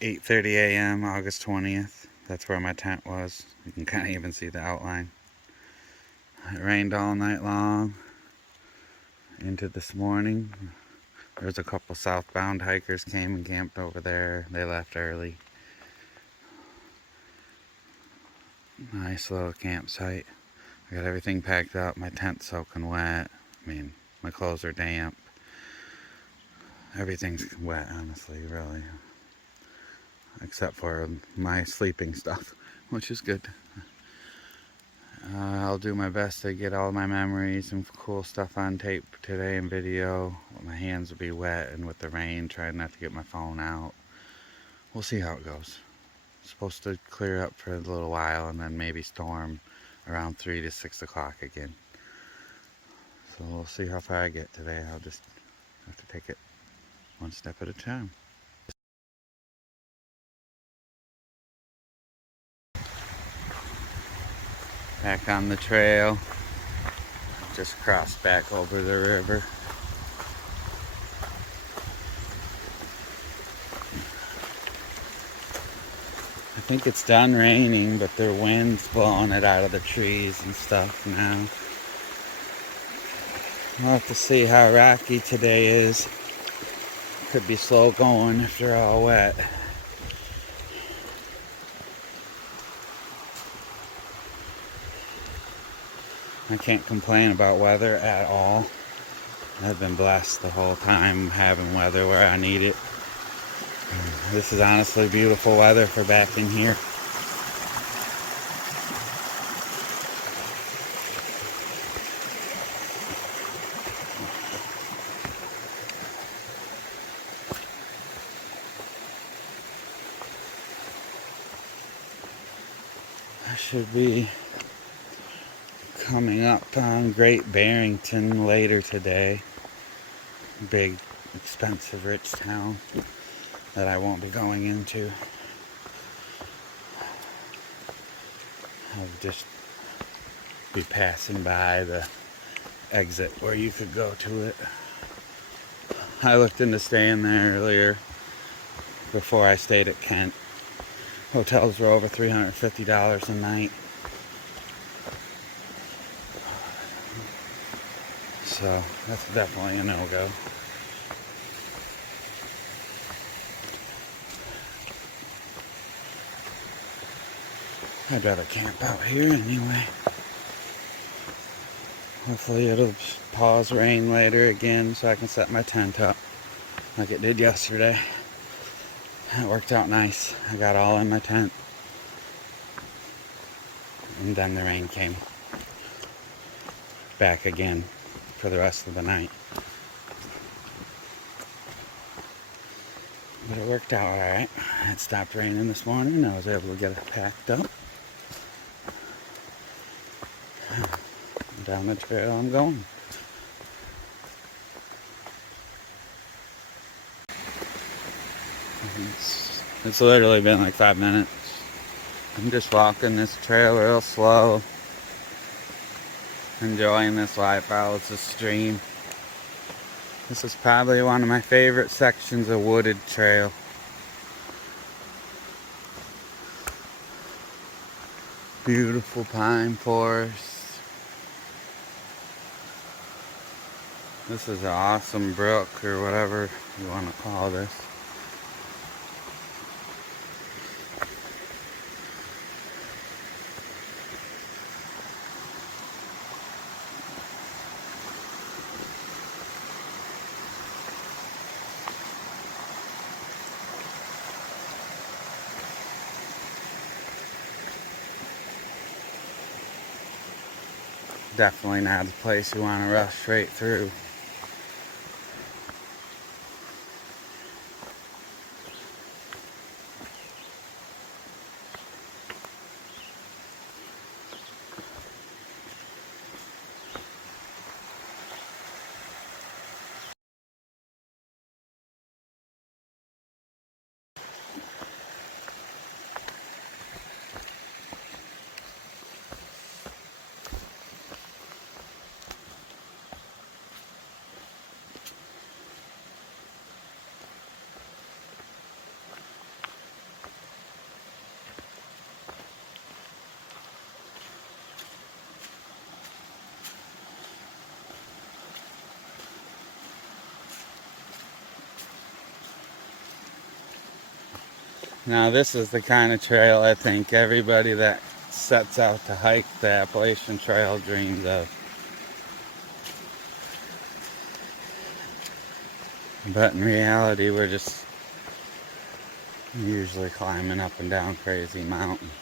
8:30 a.m. August 20th. That's where my tent was. You can kind of even see the outline. It rained all night long into this morning. There's a couple southbound hikers came and camped over there. They left early. Nice little campsite. I got everything packed up. My tent's soaking wet. I mean, my clothes are damp. Everything's wet, honestly, really. Except for my sleeping stuff, which is good. I'll do my best to get all my memories and cool stuff on tape today and video. My hands will be wet, and with the rain, trying not to get my phone out. We'll see how it goes. It's supposed to clear up for a little while and then maybe storm around 3 to 6 o'clock again. So we'll see how far I get today. I'll just have to take it one step at a time. Back on the trail. Just crossed back over the river. I think it's done raining, but the wind's blowing it out of the trees and stuff now. We'll have to see how rocky today is. Could be slow going if they're all wet. I can't complain about weather at all. I've been blessed the whole time having weather where I need it. This is honestly beautiful weather for back in here. I should be coming up on Great Barrington later today. Big, expensive, rich town that I won't be going into. I'll just be passing by the exit where you could go to it. I looked into staying there earlier before I stayed at Kent. Hotels were over $350 a night. So that's definitely a no-go. I'd rather camp out here anyway. Hopefully it'll pause rain later again so I can set my tent up like it did yesterday. It worked out nice. I got all in my tent. And then the rain came back again for the rest of the night. But it worked out alright. It stopped raining this morning and I was able to get it packed up. Down the trail I'm going. It's literally been like 5 minutes. I'm just walking this trail real slow. Enjoying this life out with the stream. This is probably one of my favorite sections of wooded trail. Beautiful pine forest. This is an awesome brook or whatever you want to call this. Definitely not a place you want to rush straight through. Now this is the kind of trail I think everybody that sets out to hike the Appalachian Trail dreams of. But in reality, we're just usually climbing up and down crazy mountains.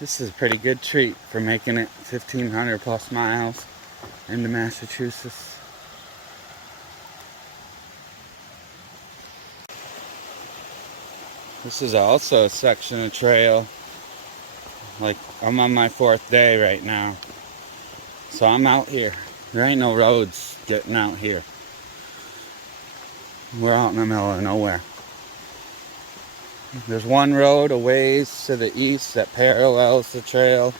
This is a pretty good treat for making it 1,500 plus miles into Massachusetts. This is also a section of trail. Like, I'm on my 4th day right now. So I'm out here. There ain't no roads getting out here. We're out in the middle of nowhere. There's one road a ways to the east that parallels the trail.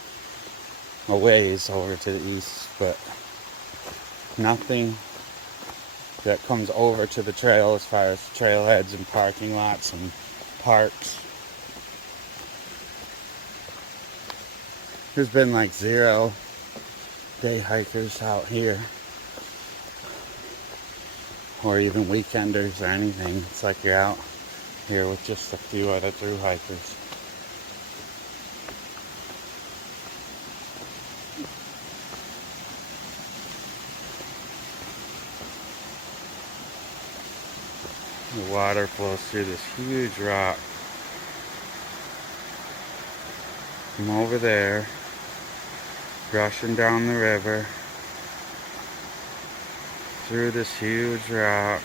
A ways over to the east, but nothing that comes over to the trail as far as trailheads and parking lots and parks. There's been like 0 day hikers out here, or even weekenders or anything. It's like you're out here with just a few other through hikers. The water flows through this huge rock from over there, rushing down the river through this huge rock.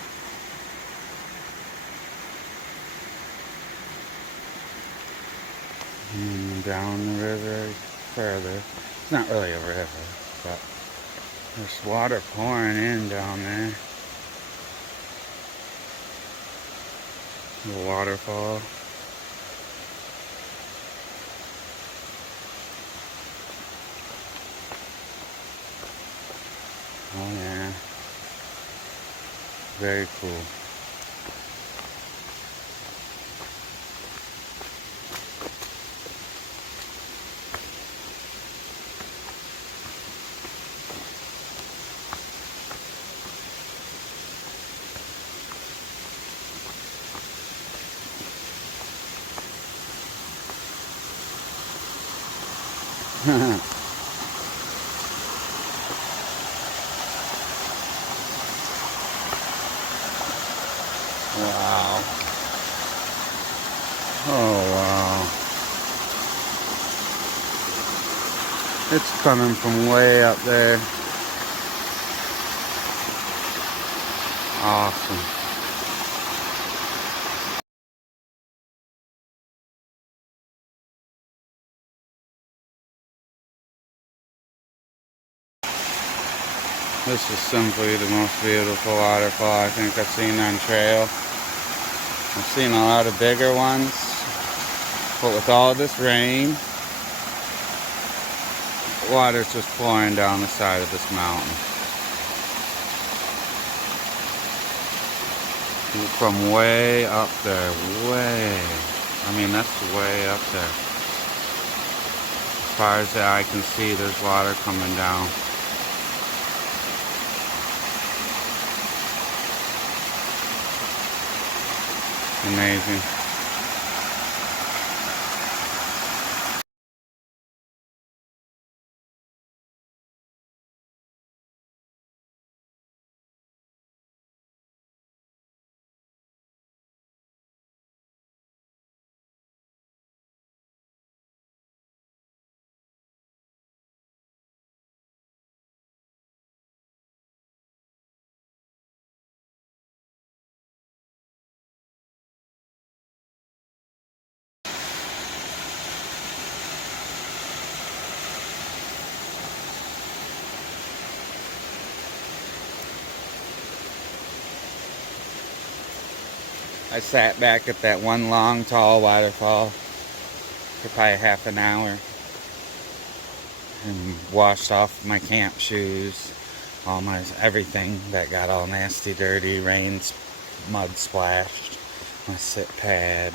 And down the river further. It's not really a river, but there's water pouring in down there. The waterfall. Oh yeah. Very cool. Wow. Oh wow. It's coming from way up there. Awesome. This is simply the most beautiful waterfall I think I've seen on trail. I've seen a lot of bigger ones, but with all this rain, water's just pouring down the side of this mountain. From way up there, that's way up there. As far as the eye can see, there's water coming down. Amazing. I sat back at that one long, tall waterfall for probably half an hour and washed off my camp shoes, all my everything that got all nasty, dirty, rain, mud splashed, my sit pad,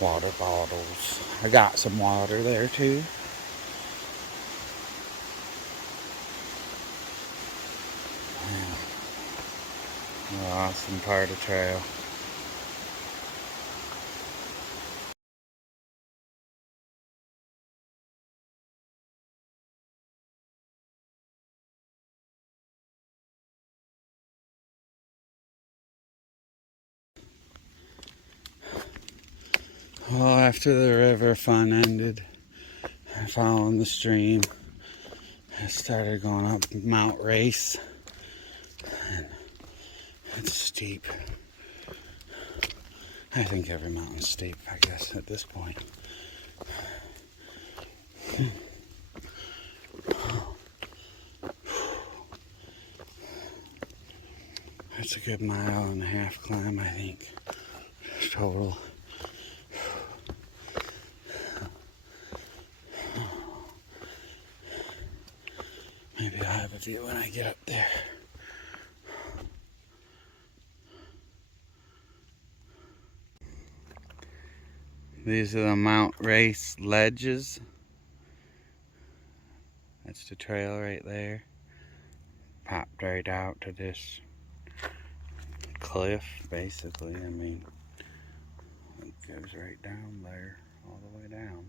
Water bottles. I got some water there too. Yeah. Awesome part of trail. Well, after the river fun ended, following the stream, I started going up Mount Race, and it's steep. I think every mountain's steep, I guess, at this point. It's a good 1.5 mile climb, I think, total. Maybe I'll have a view when I get up there. These are the Mount Race ledges. That's the trail right there. Popped right out to this cliff, basically. I mean, it goes right down there, all the way down.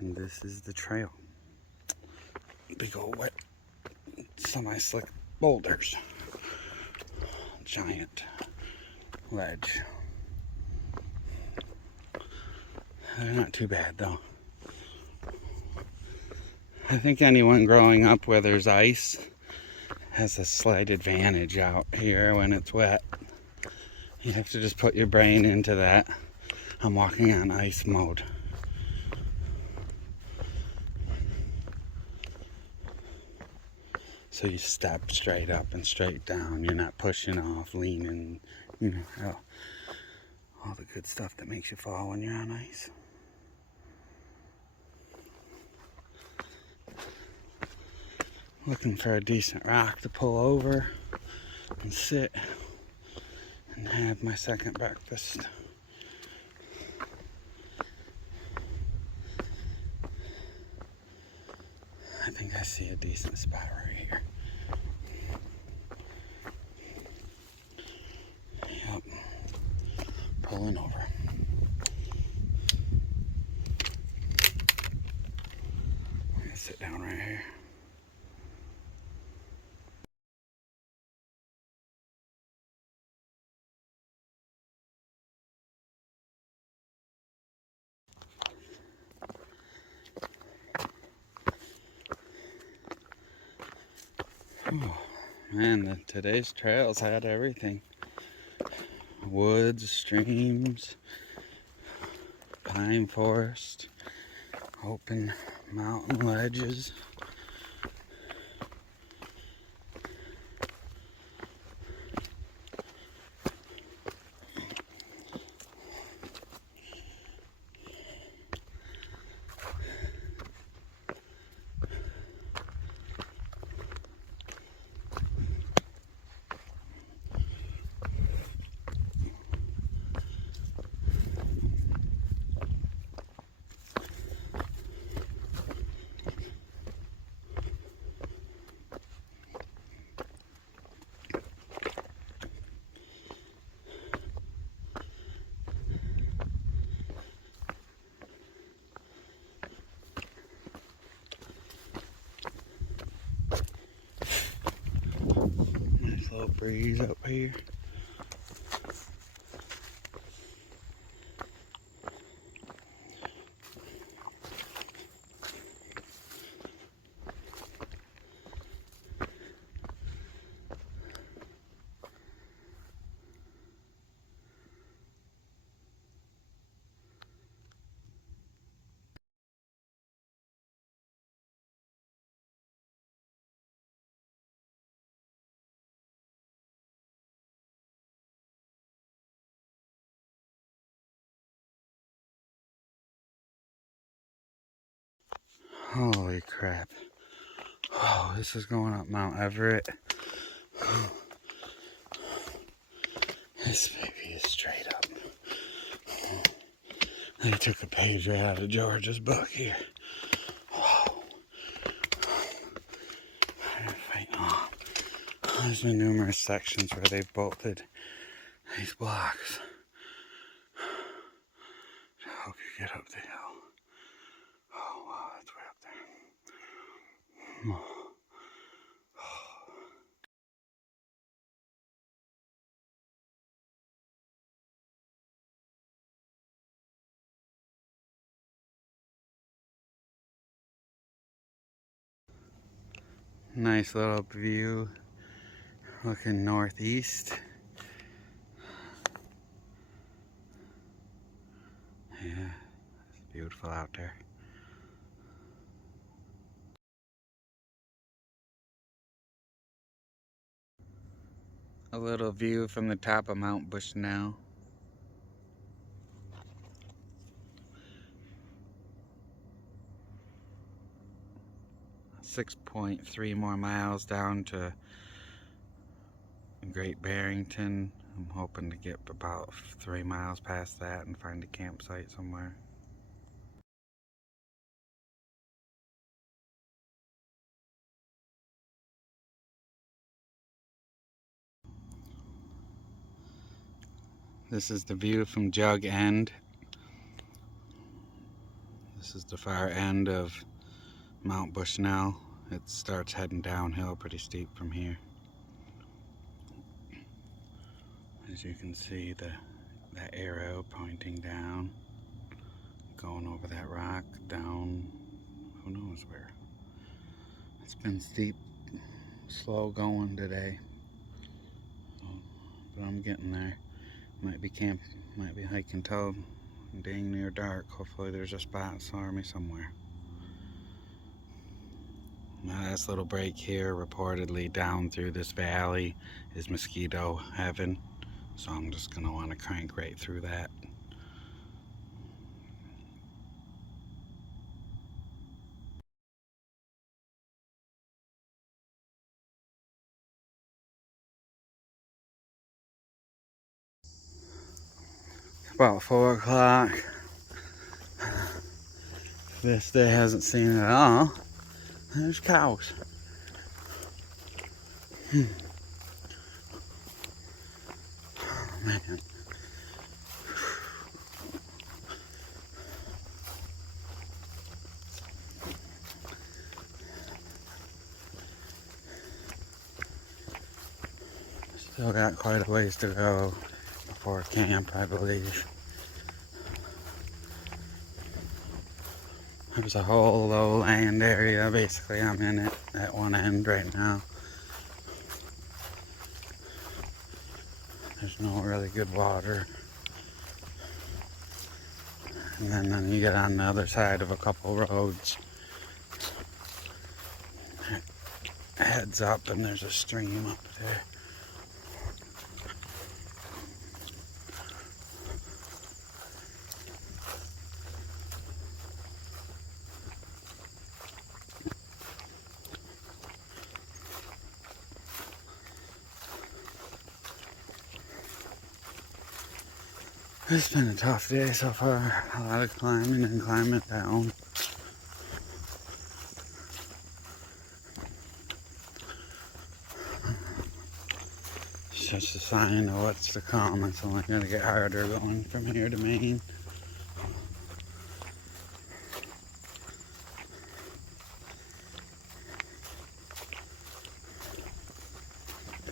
And this is the trail. Big old wet, semi-slick boulders. Giant ledge. They're not too bad though. I think anyone growing up where there's ice has a slight advantage out here when it's wet. You have to just put your brain into that I'm walking on ice mode. So you step straight up and straight down. You're not pushing off, leaning, you know, all the good stuff that makes you fall when you're on ice. Looking for a decent rock to pull over and sit and have my second breakfast. I think I see a decent spot right here. Yep. Pulling over. I'm gonna sit down right here. Oh, man, today's trails had everything. Woods, streams, pine forest, open mountain ledges. Nice little breeze up here. Holy crap. Oh, this is going up Mount Everett. This baby is straight up. They took a page right out of George's book here. Oh. Oh. There's been numerous sections where they've bolted these blocks. I hope you get up the hill. Oh wow, that's way up there. Oh. Nice little view looking northeast. Yeah, it's beautiful out there. A little view from the top of Mount Bushnell. 6.3 more miles down to Great Barrington. I'm hoping to get about 3 miles past that and find a campsite somewhere. This is the view from Jug End. This is the far end of Mount Bushnell. It starts heading downhill pretty steep from here. As you can see, that arrow pointing down, going over that rock, down, who knows where. It's been steep, slow going today, but I'm getting there. Might be hiking till dang near dark. Hopefully there's a spot for me somewhere. My last little break here, reportedly down through this valley, is mosquito heaven. So I'm just gonna want to crank right through that. About 4 o'clock. This day hasn't seen it at all. There's cows. Oh man. Still got quite a ways to go before camp, I believe. There's a whole low land area. Basically, I'm in it at one end right now. There's no really good water. And then you get on the other side of a couple roads. It heads up and there's a stream up there. It's been a tough day so far. A lot of climbing and climbing down. It's just a sign of what's to come. It's only going to get harder going from here to Maine.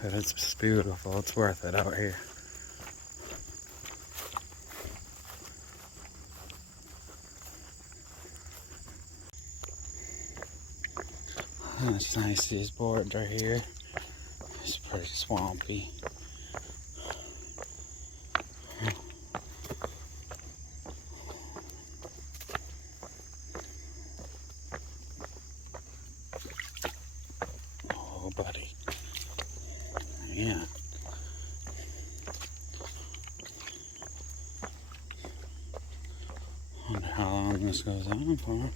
But it's just beautiful. It's worth it out here. It's nice, these boards right here. It's pretty swampy. Oh, buddy. Yeah. Wonder how long this goes on for.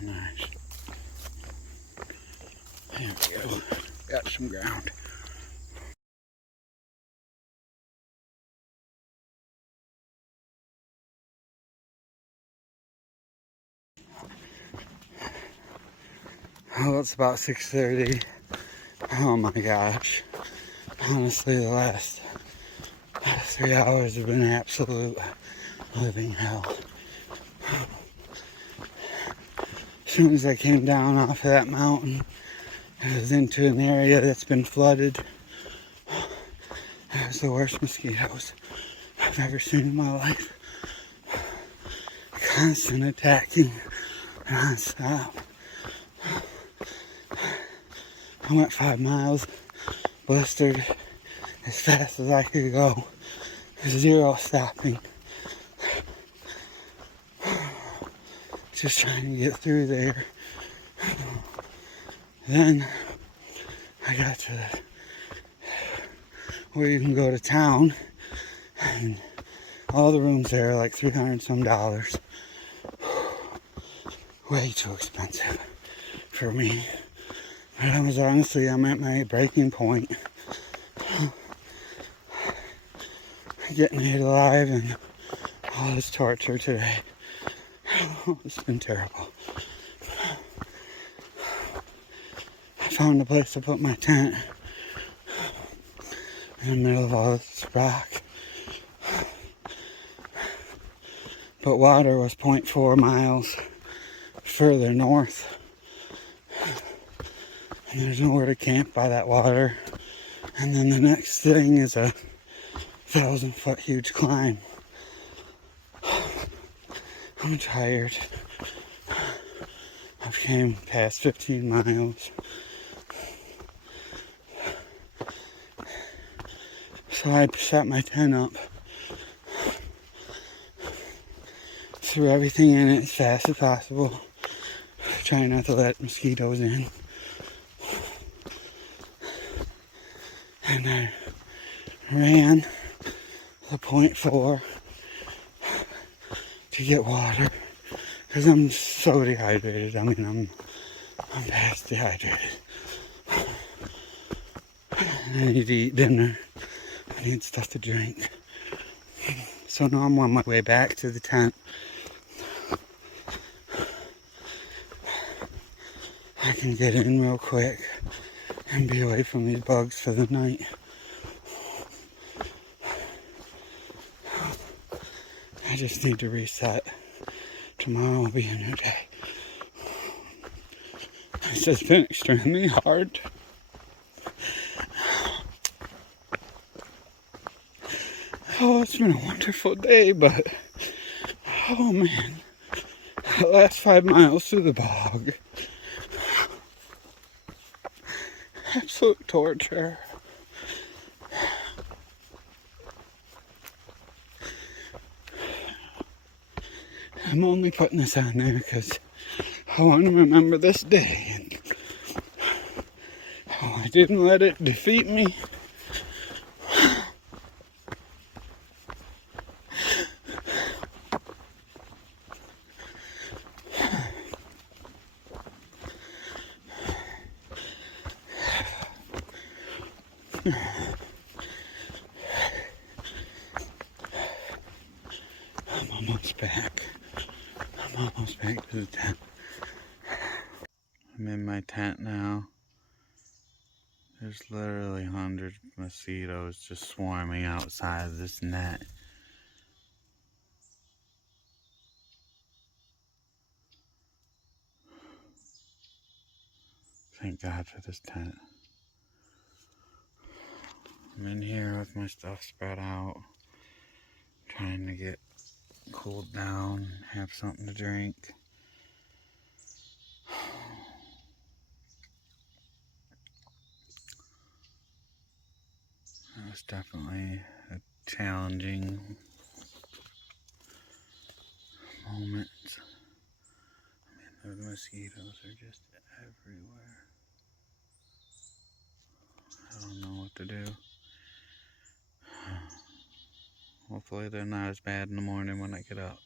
Oh, nice. There we go. Got some ground. Oh, it's about 6:30. Oh my gosh. Honestly, the last 3 hours have been absolute living hell. As soon as I came down off of that mountain, I was into an area that's been flooded. It was the worst mosquitoes I've ever seen in my life. Constant attacking, non-stop. I went 5 miles, blistered as fast as I could go. Zero stopping. Just trying to get through there. Then I got to where you can go to town, and all the rooms there are like $300 some. Way too expensive for me. But I was honestly, I'm at my breaking point. Getting ate alive and all this torture today. It's been terrible. I found a place to put my tent in the middle of all this rock. But water was 0.4 miles further north. And there's nowhere to camp by that water. And then the next thing is a 1,000-foot huge climb. I'm tired. I've came past 15 miles. So I set my tent up. Threw everything in it as fast as possible. Trying not to let mosquitoes in. And I ran the 0.4 to get water. Because I'm so dehydrated. I mean, I'm past dehydrated. And I need to eat dinner. I need stuff to drink. So now I'm on my way back to the tent. I can get in real quick and be away from these bugs for the night. I just need to reset. Tomorrow will be a new day. It's just been extremely hard. Oh, it's been a wonderful day, but oh man, the last 5 miles through the bog. Absolute torture. I'm only putting this on there because I want to remember this day and how I didn't let it defeat me. I'm almost back. I'm almost back to the tent. I'm in my tent now. There's literally hundreds of mosquitoes just swarming outside of this net. Thank God for this tent. I'm in here with my stuff spread out, trying to get cooled down, have something to drink. That was definitely a challenging moment. I mean, the mosquitoes are just everywhere. I don't know what to do. Hopefully they're not as bad in the morning when I get up.